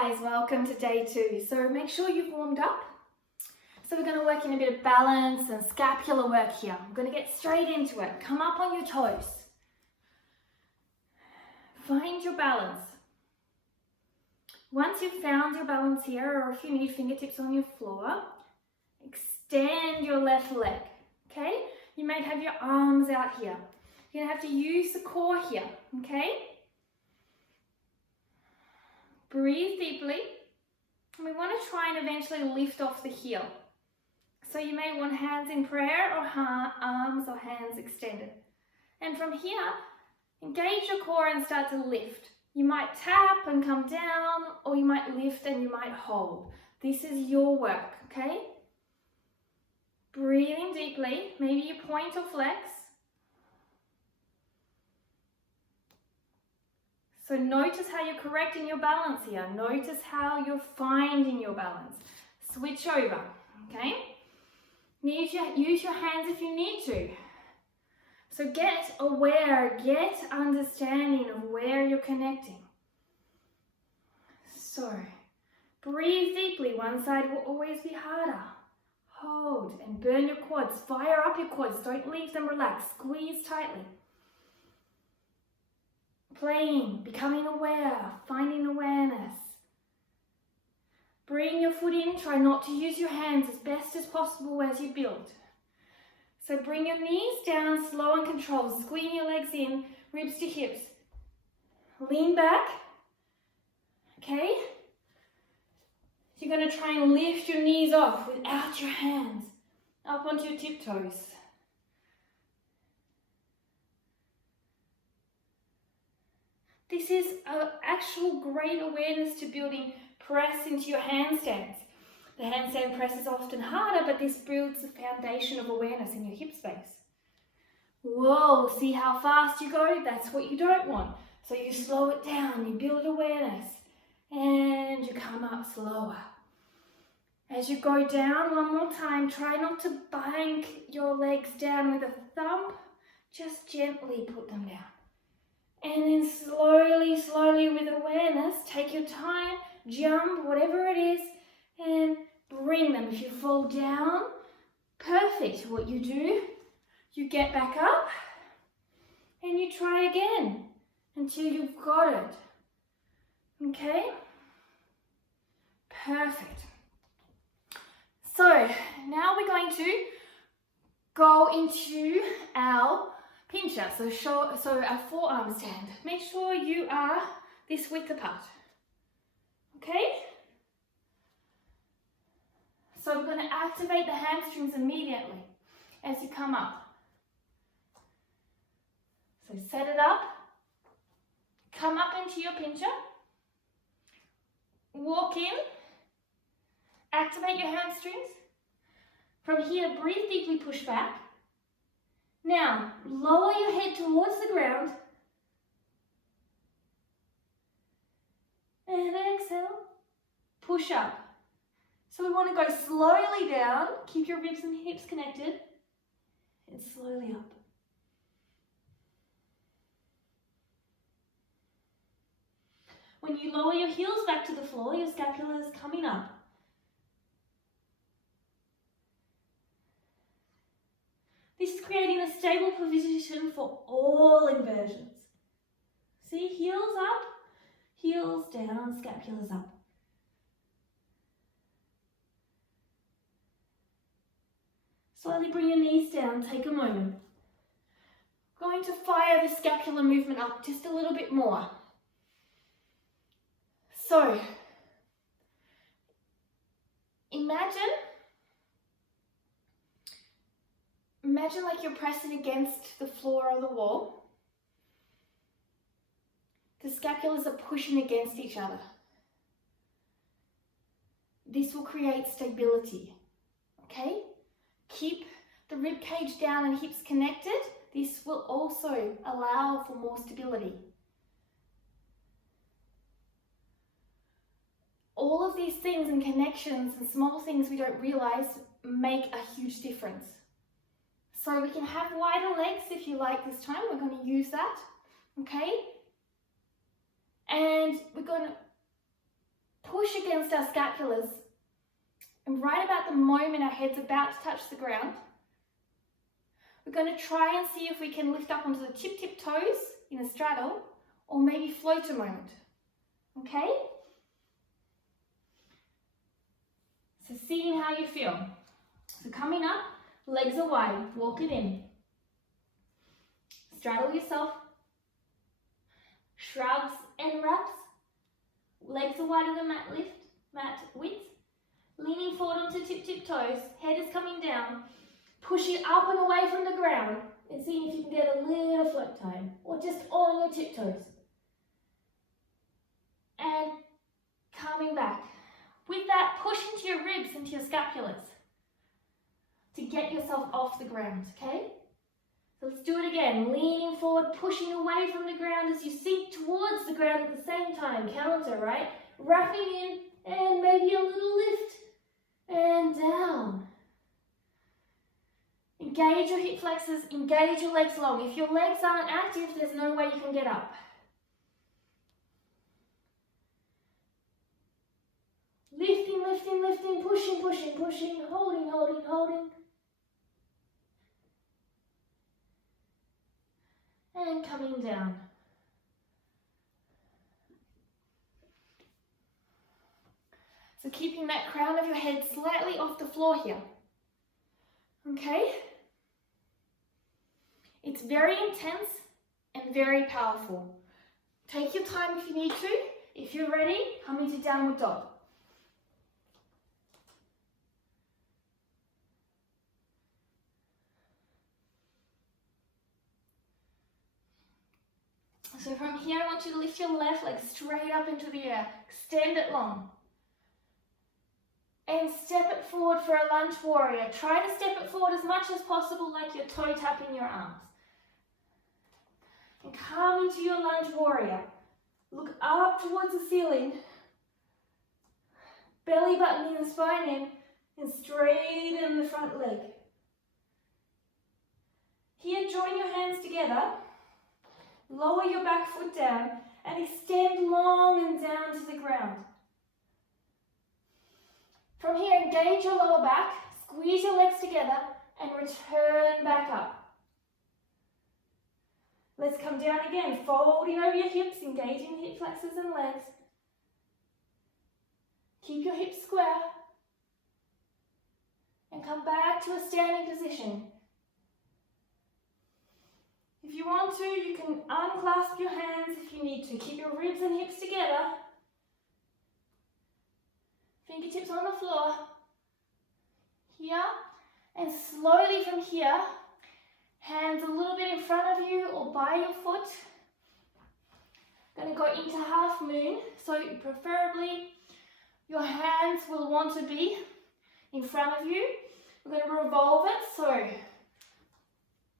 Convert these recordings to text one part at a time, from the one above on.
guys, welcome to day 2. So make sure you've warmed up. So we're going to work in a bit of balance and scapular work here. I'm going to get straight into it. Come up on your toes. Find your balance. Once you've found your balance here, or if you need fingertips on your floor, extend your left leg, okay? You might have your arms out here. You're going to have to use the core here, okay? Breathe deeply, and we want to try and eventually lift off the heel. So you may want hands in prayer or arms or hands extended. And from here, engage your core and start to lift. You might tap and come down, or you might lift and you might hold. This is your work, okay? Breathing deeply, maybe you point or flex. So notice how you're correcting your balance here. Notice how you're finding your balance. Switch over, okay? Use your hands if you need to. So get aware, get understanding of where you're connecting. So breathe deeply. One side will always be harder. Hold and burn your quads. Fire up your quads. Don't leave them relaxed. Squeeze tightly. Playing, becoming aware, finding awareness. Bring your foot in, try not to use your hands as best as possible as you build. So bring your knees down, slow and controlled. Squeeze your legs in, ribs to hips. Lean back, okay? You're going to try and lift your knees off without your hands, up onto your tiptoes. This is an actual great awareness to building press into your handstands. The handstand press is often harder, but this builds the foundation of awareness in your hip space. Whoa, see how fast you go? That's what you don't want. So you slow it down, you build awareness, and you come up slower. As you go down, one more time, try not to bank your legs down with a thump, just gently put them down. And then slowly, slowly with awareness, take your time, jump, whatever it is, and bring them. If you fall down, perfect. What you do, you get back up and you try again until you've got it. Okay? Perfect. So now we're going to go into our pincher, so our forearm stand. Make sure you are this width apart. Okay? So we're going to activate the hamstrings immediately as you come up. So set it up. Come up into your pincher. Walk in. Activate your hamstrings. From here, breathe deeply, push back. Now, lower your head towards the ground. And exhale. Push up. So we want to go slowly down. Keep your ribs and hips connected. And slowly up. When you lower your heels back to the floor, your scapula is coming up. This is creating a stable position for all inversions. See, heels up, heels down, scapulas up. Slowly bring your knees down, take a moment. Going to fire the scapular movement up just a little bit more. So, Imagine like you're pressing against the floor or the wall. The scapulas are pushing against each other. This will create stability, okay? Keep the rib cage down and hips connected. This will also allow for more stability. All of these things and connections and small things we don't realize make a huge difference. So we can have wider legs if you like this time. We're going to use that, okay? And we're going to push against our scapulars. And right about the moment our head's about to touch the ground, we're going to try and see if we can lift up onto the tip toes in a straddle, or maybe float a moment. Okay? So seeing how you feel. So coming up, legs are wide, walk it in. Straddle yourself. Shrugs and wraps. Legs are wider than mat width. Leaning forward onto tip toes. Head is coming down. Pushing up and away from the ground. And seeing if you can get a little float time. Or just on your tiptoes. And coming back. With that, push into your ribs, into your scapulars. To get yourself off the ground, okay? So let's do it again. Leaning forward, pushing away from the ground as you sink towards the ground at the same time. Counter, right? Wrapping in and maybe a little lift. And down. Engage your hip flexors, engage your legs long. If your legs aren't active, there's no way you can get up. Lifting, lifting, lifting, pushing, pushing, pushing, holding, holding, holding. And coming down. So keeping that crown of your head slightly off the floor here. Okay? It's very intense and very powerful. Take your time if you need to. If you're ready, come into downward dog. So from here, I want you to lift your left leg straight up into the air. Extend it long. And step it forward for a lunge warrior. Try to step it forward as much as possible, like you're toe tapping your arms. And come into your lunge warrior. Look up towards the ceiling. Belly button in, spine in, and straighten the front leg. Here, join your hands together. Lower your back foot down and extend long and down to the ground. From here, engage your lower back, squeeze your legs together and return back up. Let's come down again, folding over your hips, engaging hip flexors and legs. Keep your hips square and come back to a standing position. If you want to, you can unclasp your hands if you need to. Keep your ribs and hips together. Fingertips on the floor. Here. And slowly from here, hands a little bit in front of you or by your foot. Going to go into half moon. So preferably your hands will want to be in front of you. We're going to revolve it. So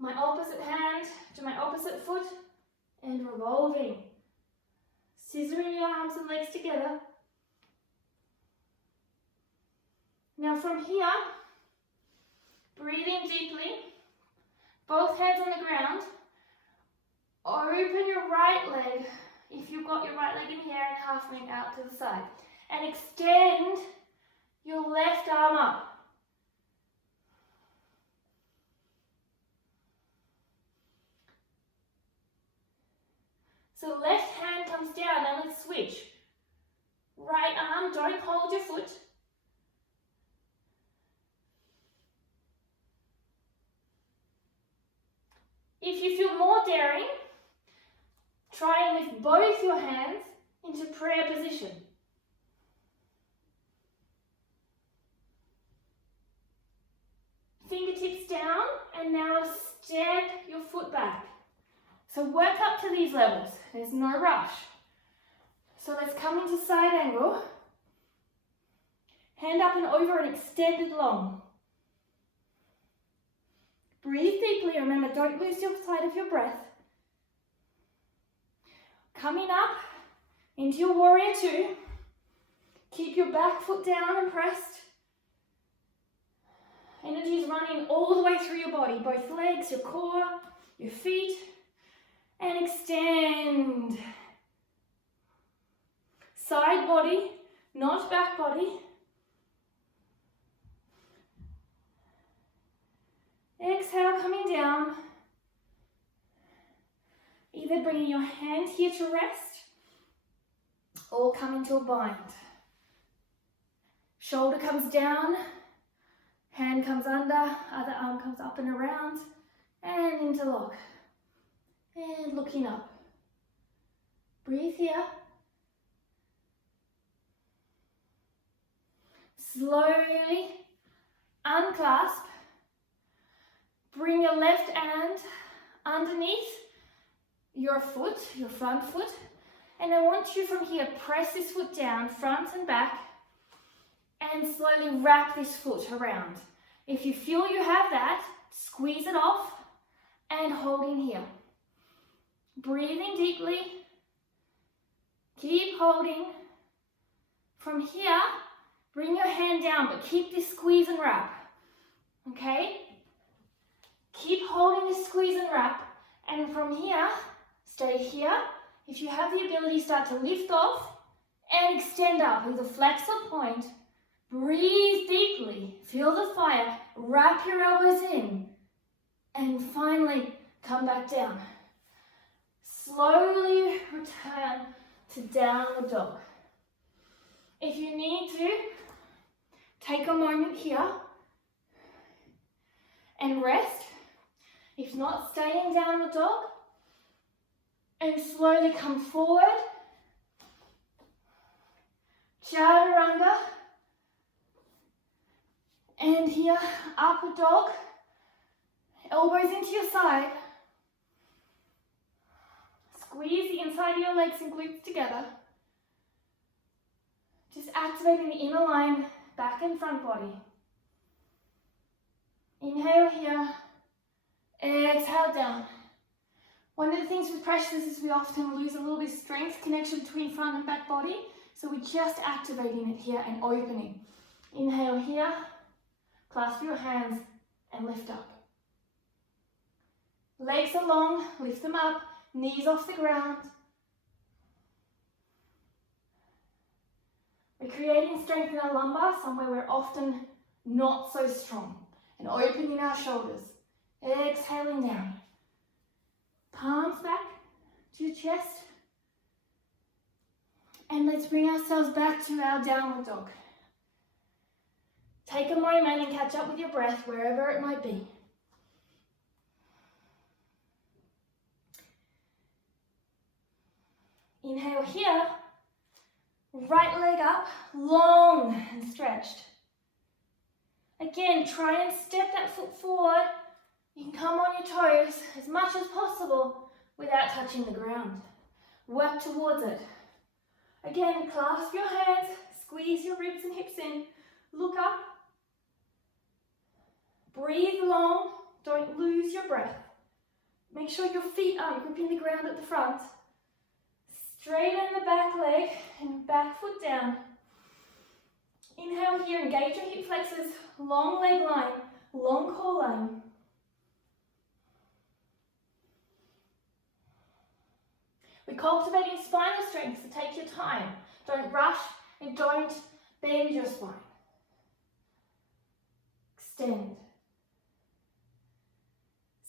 my opposite hand to my opposite foot and revolving. Scissoring your arms and legs together. Now from here, breathe in deeply. Both hands on the ground. Open your right leg, if you've got your right leg in here, and half moon out to the side. And extend your left arm up. So left hand comes down, and let's switch. Right arm, don't hold your foot. If you feel more daring, try and lift both your hands into prayer position. Fingertips down, and now step your foot back. So work up to these levels, there's no rush. So let's come into side angle. Hand up and over and extended long. Breathe deeply, remember don't lose your sight of your breath. Coming up into your warrior two. Keep your back foot down and pressed. Energy is running all the way through your body, both legs, your core, your feet. And extend. Side body, not back body. Exhale, coming down. Either bringing your hand here to rest or coming to a bind. Shoulder comes down, hand comes under, other arm comes up and around, and into lock. And looking up. Breathe here. Slowly unclasp. Bring your left hand underneath your foot, your front foot. And I want you from here, press this foot down, front and back, and slowly wrap this foot around. If you feel you have that, squeeze it off and hold in here. Breathing deeply. Keep holding. From here, bring your hand down, but keep this squeeze and wrap. Okay? Keep holding this squeeze and wrap. And from here, stay here. If you have the ability, start to lift off and extend up with a flexor point. Breathe deeply. Feel the fire. Wrap your elbows in. And finally, come back down. Slowly return to downward dog. If you need to, take a moment here and rest. If not, stay in downward dog and slowly come forward. Chaturanga. And here, upward dog. Elbows into your side. Squeeze the inside of your legs and glutes together. Just activating the inner line, back and front body. Inhale here. Exhale down. One of the things with pressures is we often lose a little bit of strength connection between front and back body. So we're just activating it here and opening. Inhale here. Clasp your hands and lift up. Legs are long, lift them up, knees off the ground. We're creating strength in our lumbar, somewhere we're often not so strong, and opening our shoulders. Exhaling down. Palms back to your chest. And let's bring ourselves back to our downward dog. Take a moment and catch up with your breath wherever it might be. Inhale here. Right leg up, long and stretched. Again, try and step that foot forward. You can come on your toes as much as possible without touching the ground. Work towards it. Again, clasp your hands, squeeze your ribs and hips in. Look up. Breathe long. Don't lose your breath. Make sure your feet aren't gripping the ground at the front. Straighten the back leg and back foot down. Inhale here, engage your hip flexors, long leg line, long core line. We're cultivating spinal strength, so take your time. Don't rush and don't bend your spine. Extend.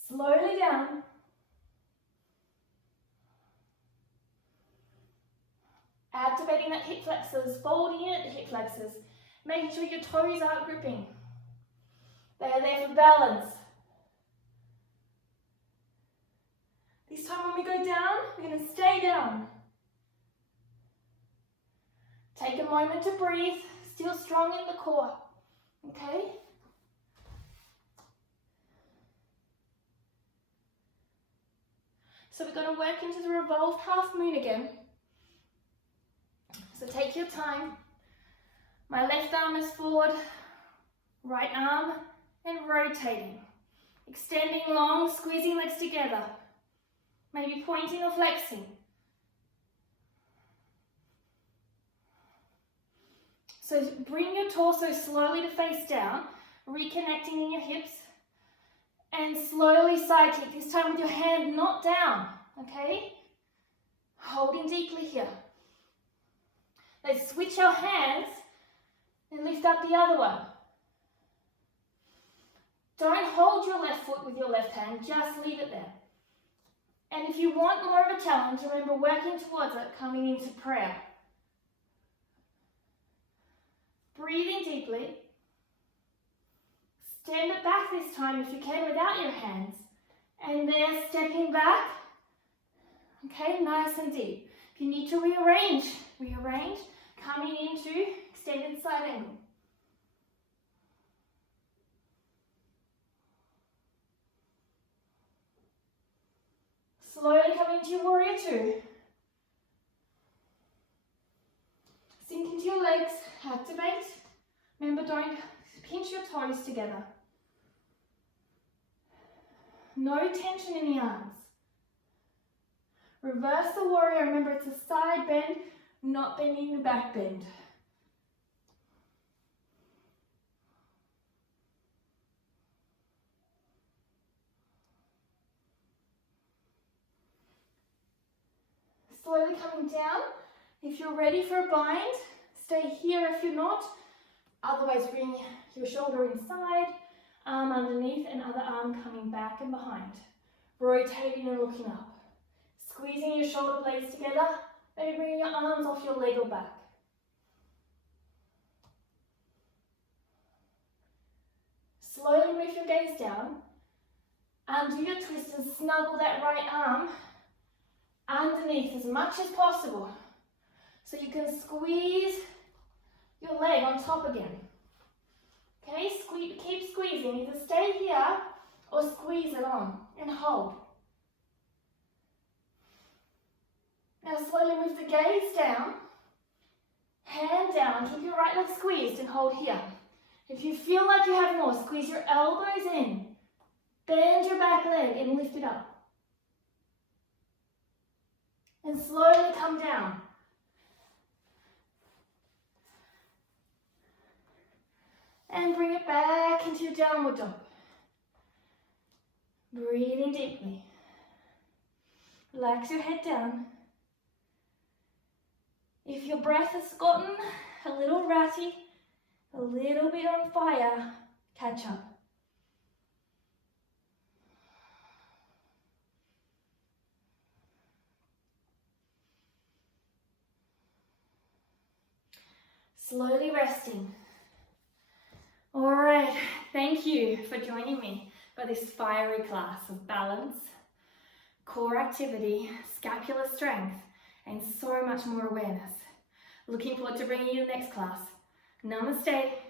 Slowly down. Activating that hip flexors, folding in at the hip flexors, making sure your toes aren't gripping. They're there for balance. This time when we go down, we're going to stay down. Take a moment to breathe, still strong in the core. Okay? So we're going to work into the revolved half moon again. So take your time. My left arm is forward, right arm, and rotating. Extending long, squeezing legs together. Maybe pointing or flexing. So bring your torso slowly to face down, reconnecting in your hips, and slowly side kick, this time with your hand not down, okay? Holding deeply here. Let's switch our hands and lift up the other one. Don't hold your left foot with your left hand, just leave it there. And if you want more of a challenge, remember working towards it, coming into prayer. Breathing deeply. Stand it back this time if you can without your hands. And then stepping back. Okay, nice and deep. If you need to rearrange, coming into extended side angle. Slowly coming into your warrior two. Sink into your legs, activate. Remember, don't pinch your toes together. No tension in the arms. Reverse the warrior. Remember, it's a side bend, not bending the back bend. Slowly coming down. If you're ready for a bind, stay here if you're not. Otherwise, bring your shoulder inside, arm underneath, and other arm coming back and behind. Rotating and looking up. Squeezing your shoulder blades together, maybe bringing your arms off your leg or back. Slowly move your gaze down. Undo your twist and snuggle that right arm underneath as much as possible, so you can squeeze your leg on top again. Okay, keep squeezing, either stay here or squeeze it on and hold. Now slowly move the gaze down, hand down, keep your right leg squeezed and hold here. If you feel like you have more, squeeze your elbows in, bend your back leg and lift it up. And slowly come down. And bring it back into your downward dog. Breathing deeply. Relax your head down. If your breath has gotten a little ratty, a little bit on fire, catch up. Slowly resting. All right, thank you for joining me for this fiery class of balance, core activity, scapular strength, and so much more awareness. Looking forward to bringing you the next class. Namaste.